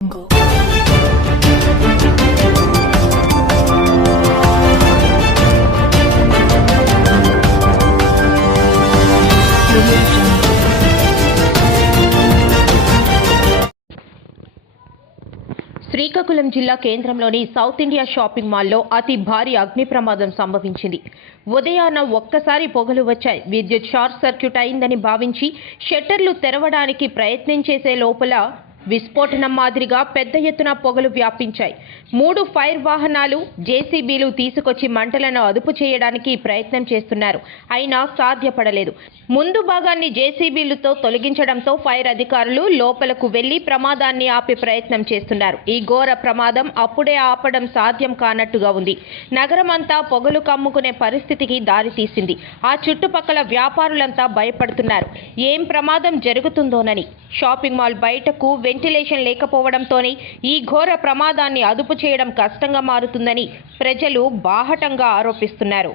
Jungle. Srikakulam జిల్లా కేంద్రంలోని south India shopping మాల్లో అతి భారీ అగ్ని ప్రమాదం సంభవించింది. ఉదయాన ఒక్కసారి పొగలు వచ్చాయి. విద్యుత్ షార్ట్ సర్క్యూట్ అయిందని భావించి షట్టర్లు తెరవడానికి ప్రయత్నం చేసే లోపల విస్ఫోటనం మాదిరిగా పెద్ద ఎత్తున పొగలు వ్యాపించాయి. 3 ఫైర్ వాహనాలు, జేసీబీలు తీసుకొచ్చి మంటలను అదుపు చేయడానికి ప్రయత్నం చేస్తున్నారు. అయినా సాధ్యపడలేదు. ముందు భాగాన్ని జేసీబీలతో తొలగించడంతో ఫైర్ అధికారులు లోపలకు వెళ్లి ప్రమాదాన్ని ఆపే ప్రయత్నం చేస్తున్నారు. ఈ ఘోర ప్రమాదం అప్పుడే ఆపడం సాధ్యం కానట్టుగా ఉంది. నగరమంతా పొగలు కమ్ముకునే పరిస్థితికి దారితీసింది. ఆ చుట్టుపక్కల వ్యాపారులంతా భయపడుతున్నారు, ఏం ప్రమాదం జరుగుతుందోనని. షాపింగ్ మాల్ బయటకు వెంటిలేషన్ లేకపోవడంతోనే ఈ ఘోర ప్రమాదాన్ని అదుపు చేయడం కష్టంగా మారుతుందని ప్రజలు బాహటంగా ఆరోపిస్తున్నారు.